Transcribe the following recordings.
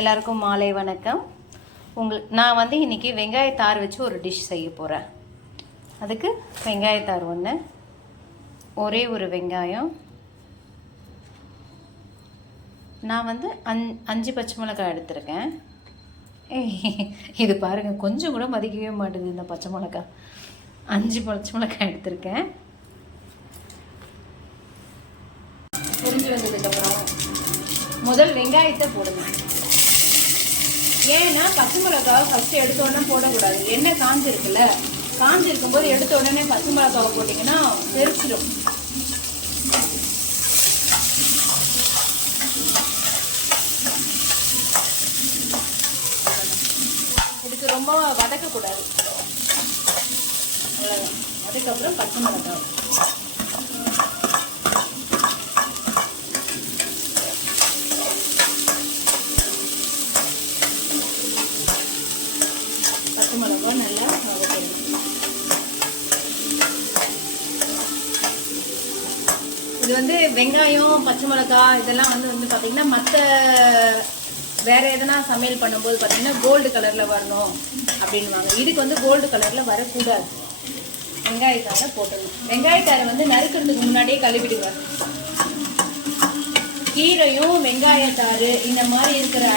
எல்லாருக்கும் மாலை வணக்கம். நான் வந்து இன்றைக்கி வெங்காயத்தார் வச்சு ஒரு டிஷ் செய்ய போகிறேன். அதுக்கு வெங்காயத்தார் ஒரே ஒரு வெங்காயம், நான் வந்து 5 பச்சை மிளகாய் எடுத்திருக்கேன். இது பாருங்கள், கொஞ்சம் கூட மதிக்கவே மாட்டேது இந்த பச்சை மிளகாய். 5 பச்சை மிளகாய் எடுத்திருக்கேன். புரிஞ்சு வந்ததுக்கப்புறம் முதல் வெங்காயத்தை போடுங்க. ஏன்னா பச்சை மிளகாவை ஃபஸ்ட்டு எடுத்த உடனே போடக்கூடாது. எண்ணெய் காஞ்சிருக்குல்ல, காஞ்சிருக்கும் போது எடுத்த உடனே பச்சை மிளகாவை போட்டிங்கன்னா தெரிச்சிடும். இதுக்கு ரொம்ப வதக்கக்கூடாது. அவ்வளோதான். அதுக்கப்புறம் பச்சை மிளகாய் மிளகாய் நல்லா வதக்கணும். இது வந்து வெங்காயம் பச்சை மிளகாய் இதெல்லாம் வந்து பார்த்தீங்கன்னா மற்ற வேற எதனா சமையல் பண்ணும்போது பார்த்தீங்கன்னா கோல்டு கலரில் வரணும் அப்படின்வாங்க. இதுக்கு வந்து கோல்டு கலரில் வரக்கூடாது. வெங்காயத்தாரை போட்டணும். வெங்காயத்தாரை வந்து நறுக்கிறதுக்கு முன்னாடியே கழுவிடுங்க. கீரையும் வெங்காயத்தாறு இந்த மாதிரி இருக்கிற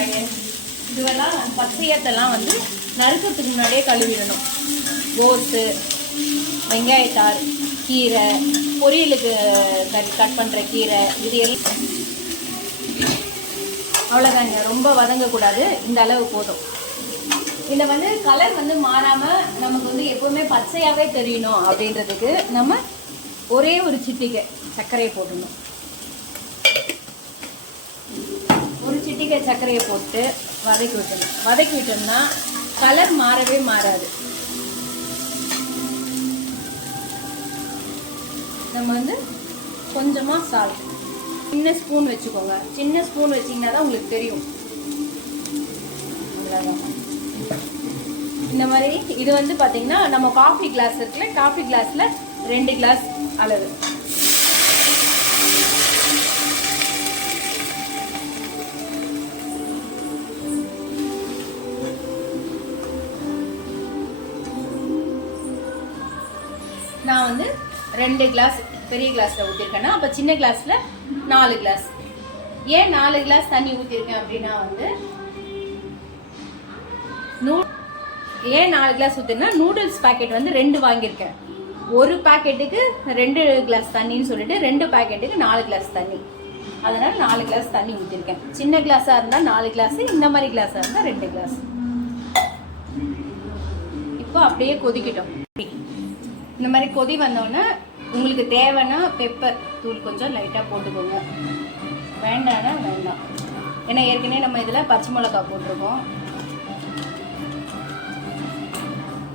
இதுவெல்லாம் பச்சையத்தெல்லாம் வந்து நறுக்கிறதுக்கு முன்னாடியே கழுவிடணும். கோஸு, வெங்காயத்தார், கீரை, பொரியலுக்கு கட் பண்ணுற கீரை, இது எல்லாம் அவ்வளோதாங்க. ரொம்ப வதங்கக்கூடாது. இந்த அளவு போதும். இதை வந்து கலர் வந்து மாறாமல் நமக்கு வந்து எப்போவுமே பச்சையாகவே தெரியணும் அப்படின்றதுக்கு நம்ம ஒரே ஒரு சிட்டிகை சர்க்கரையை போடணும். ஒரு சிட்டிகை சர்க்கரையை போட்டு வதக்கி விட்டணும். வதக்கி விட்டோம்னா கலர் மாறவே மாறாது. நம்ம வந்து கொஞ்சமாக சால்ட், சின்ன ஸ்பூன் வச்சுக்கோங்க. சின்ன ஸ்பூன் வச்சிங்கன்னா தான் உங்களுக்கு தெரியும். இந்த மாதிரி இது வந்து பார்த்தீங்கன்னா நம்ம காஃபி கிளாஸ் இருக்குல்ல, காஃபி கிளாஸில் 2 கிளாஸ் அளவு. நான் வந்து 2 கிளாஸ் பெரிய கிளாஸில் ஊற்றிருக்கேன்னா அப்போ சின்ன கிளாஸில் 4 கிளாஸ். ஏன் 4 கிளாஸ் தண்ணி ஊற்றிருக்கேன் அப்படின்னா வந்து ஏன் 4 கிளாஸ் ஊற்றிருக்கேன்னா நூடுல்ஸ் பேக்கெட் வந்து 2 வாங்கியிருக்கேன். ஒரு பேக்கெட்டுக்கு 2 கிளாஸ் தண்ணின்னு சொல்லிட்டு 2 பேக்கெட்டுக்கு 4 கிளாஸ் தண்ணி. அதனால் 4 கிளாஸ் தண்ணி ஊற்றிருக்கேன். சின்ன கிளாஸாக இருந்தால் 4 கிளாஸு, இந்த மாதிரி கிளாஸாக இருந்தால் 2 கிளாஸ். இப்போ அப்படியே கொதிக்கிட்டோம். இந்த மாதிரி கொதி வந்தோடனே உங்களுக்கு தேவைன்னா பெப்பர் தூள் கொஞ்சம் லைட்டாக போட்டுக்கோங்க. வேண்டாம்னா வேண்டாம். ஏன்னா ஏற்கனவே நம்ம இதில் பச்சை மிளகாய் போட்டிருக்கோம்.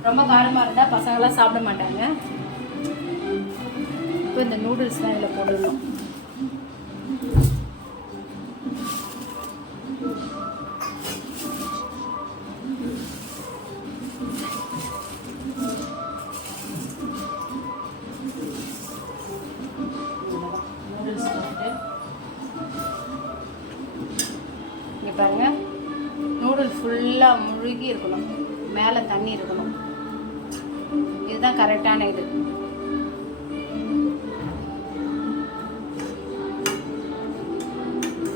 ரொம்ப காரமாக இருந்தால் பசங்களாம் சாப்பிட மாட்டாங்க. இப்போ இந்த நூடுல்ஸ்லாம் இதில் போடணும். இங்கே பாருங்கள், நூடுல்ஸ் ஃபுல்லாக முழுகி இருக்கணும், மேலே தண்ணி இருக்கணும். இதுதான் கரெக்டான இது.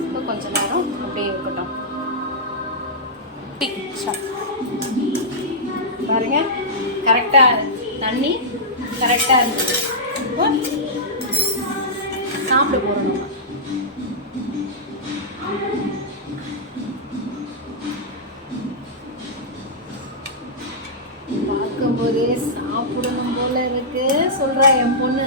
இப்போ கொஞ்ச நேரம் அப்படியே இருக்கட்டும். பாருங்க, கரெக்டாக தண்ணி கரெக்டாக இருந்தது. இப்போ சாப்பிட போகிறோம். பார்க்கும்போதே சாப்பிடணும் போல இருக்கு சொல்றா என் பொண்ணு.